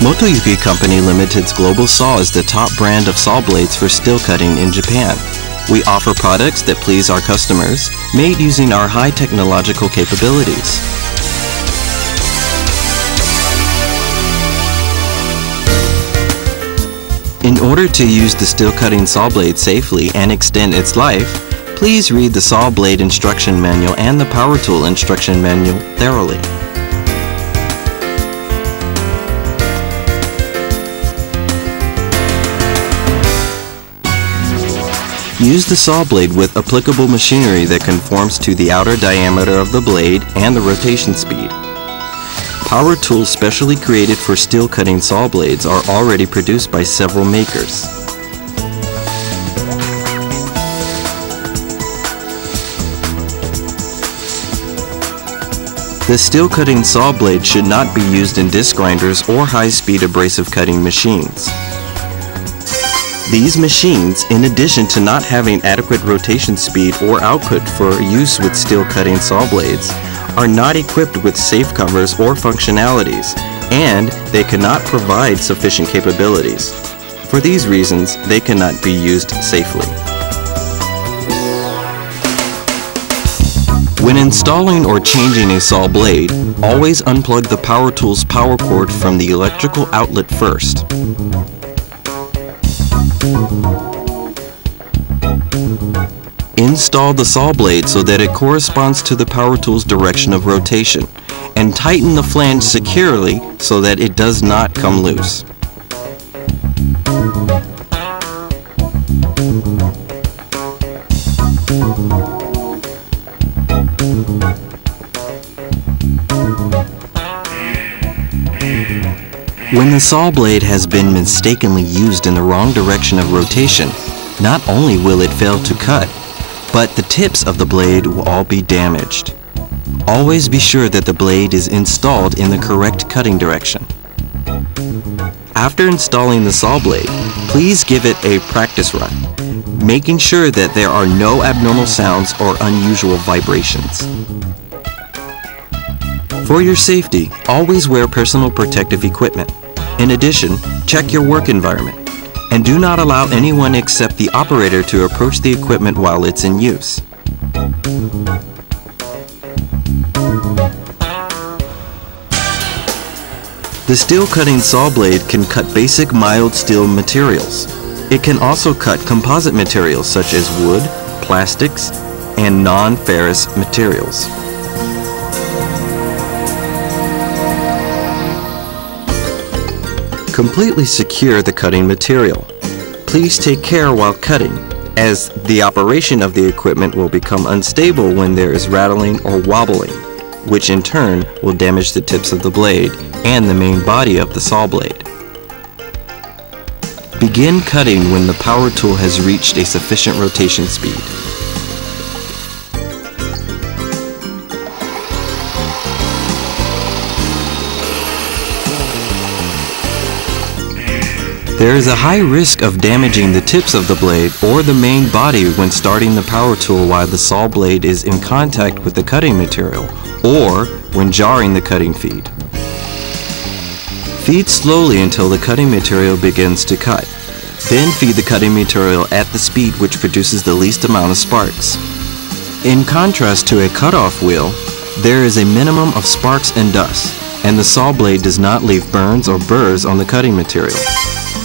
Motoyuki Company Limited's Global Saw is the top brand of saw blades for steel cutting in Japan. We offer products that please our customers, made using our high technological capabilities. In order to use the steel cutting saw blade safely and extend its life, please read the saw blade instruction manual and the power tool instruction manual thoroughly. Use the saw blade with applicable machinery that conforms to the outer diameter of the blade and the rotation speed. Power tools specially created for steel cutting saw blades are already produced by several makers. The steel cutting saw blade should not be used in disc grinders or high-speed abrasive cutting machines. These machines, in addition to not having adequate rotation speed or output for use with steel cutting saw blades, are not equipped with safe covers or functionalities, and they cannot provide sufficient capabilities. For these reasons, they cannot be used safely. When installing or changing a saw blade, always unplug the power tool's power cord from the electrical outlet first. Install the saw blade so that it corresponds to the power tool's direction of rotation, and tighten the flange securely so that it does not come loose. When the saw blade has been mistakenly used in the wrong direction of rotation, not only will it fail to cut, but the tips of the blade will all be damaged. Always be sure that the blade is installed in the correct cutting direction. After installing the saw blade, please give it a practice run, making sure that there are no abnormal sounds or unusual vibrations. For your safety, always wear personal protective equipment. In addition, check your work environment, and do not allow anyone except the operator to approach the equipment while it's in use. The steel cutting saw blade can cut basic mild steel materials. It can also cut composite materials such as wood, plastics, and non-ferrous materials. Completely secure the cutting material. Please take care while cutting, as the operation of the equipment will become unstable when there is rattling or wobbling, which in turn will damage the tips of the blade and the main body of the saw blade. Begin cutting when the power tool has reached a sufficient rotation speed. There is a high risk of damaging the tips of the blade or the main body when starting the power tool while the saw blade is in contact with the cutting material, or when jarring the cutting feed. Feed slowly until the cutting material begins to cut. Then feed the cutting material at the speed which produces the least amount of sparks. In contrast to a cutoff wheel, there is a minimum of sparks and dust, and the saw blade does not leave burns or burrs on the cutting material.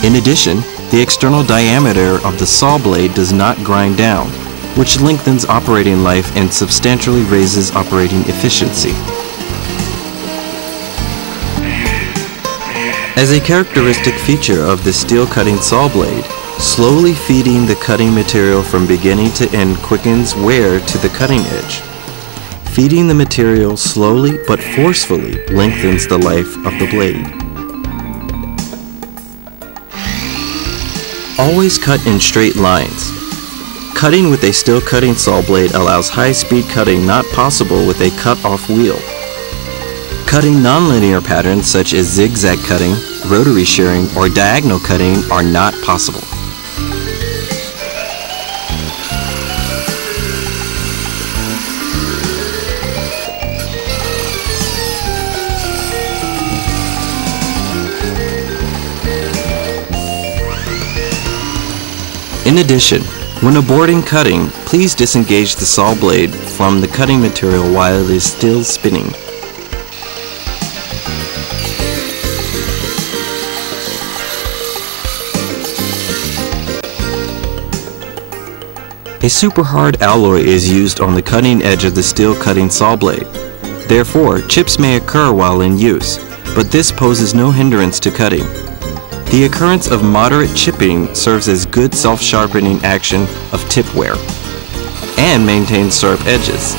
In addition, the external diameter of the saw blade does not grind down, which lengthens operating life and substantially raises operating efficiency. As a characteristic feature of the steel cutting saw blade, slowly feeding the cutting material from beginning to end quickens wear to the cutting edge. Feeding the material slowly but forcefully lengthens the life of the blade. Always cut in straight lines. Cutting with a steel cutting saw blade allows high-speed cutting not possible with a cut-off wheel. Cutting nonlinear patterns such as zigzag cutting, rotary shearing, or diagonal cutting are not possible. In addition, when aborting cutting, please disengage the saw blade from the cutting material while it is still spinning. A super hard alloy is used on the cutting edge of the steel cutting saw blade. Therefore, chips may occur while in use, but this poses no hindrance to cutting. The occurrence of moderate chipping serves as good self-sharpening action of tip wear and maintains sharp edges.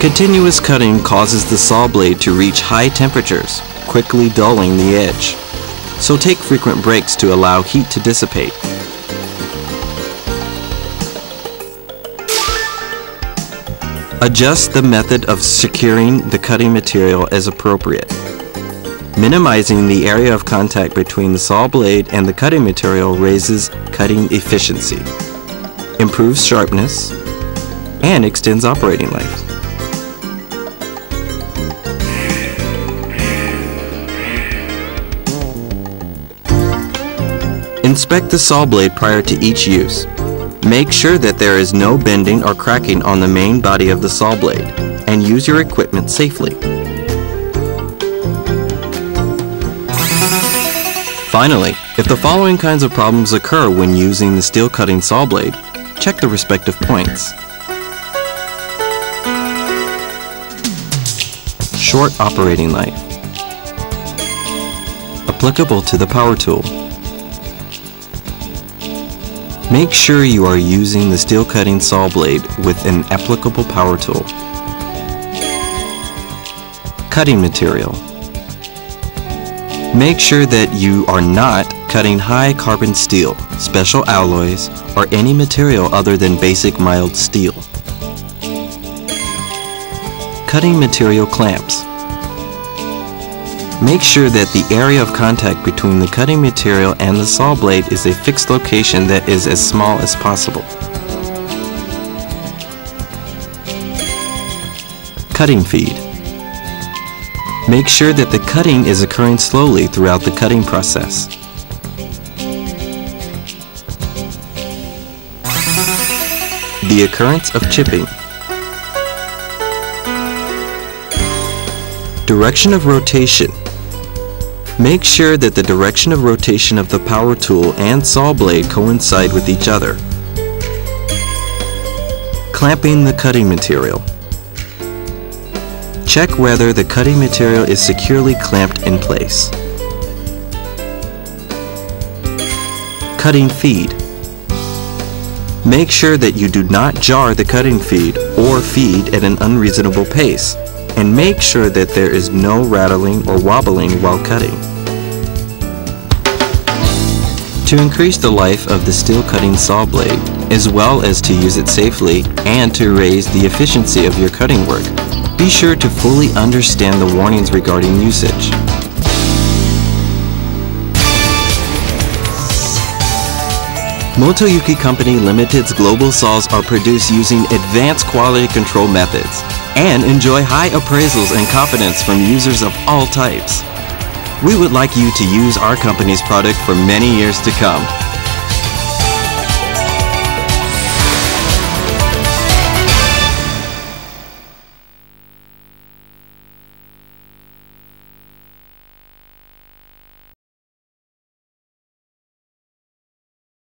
Continuous cutting causes the saw blade to reach high temperatures, quickly dulling the edge. So take frequent breaks to allow heat to dissipate. Adjust the method of securing the cutting material as appropriate. Minimizing the area of contact between the saw blade and the cutting material raises cutting efficiency, improves sharpness, and extends operating life. Inspect the saw blade prior to each use. Make sure that there is no bending or cracking on the main body of the saw blade, and use your equipment safely. Finally, if the following kinds of problems occur when using the steel cutting saw blade, check the respective points. Short operating life. Applicable to the power tool. Make sure you are using the steel cutting saw blade with an applicable power tool. Cutting material. Make sure that you are not cutting high carbon steel, special alloys, or any material other than basic mild steel. Cutting material clamps. Make sure that the area of contact between the cutting material and the saw blade is a fixed location that is as small as possible. Cutting feed. Make sure that the cutting is occurring slowly throughout the cutting process. The occurrence of chipping. Direction of rotation. Make sure that the direction of rotation of the power tool and saw blade coincide with each other. Clamping the cutting material. Check whether the cutting material is securely clamped in place. Cutting feed. Make sure that you do not jar the cutting feed or feed at an unreasonable pace, and make sure that there is no rattling or wobbling while cutting. To increase the life of the steel cutting saw blade, as well as to use it safely and to raise the efficiency of your cutting work, be sure to fully understand the warnings regarding usage. Motoyuki Company Limited's global saws are produced using advanced quality control methods and enjoy high appraisals and confidence from users of all types. We would like you to use our company's product for many years to come.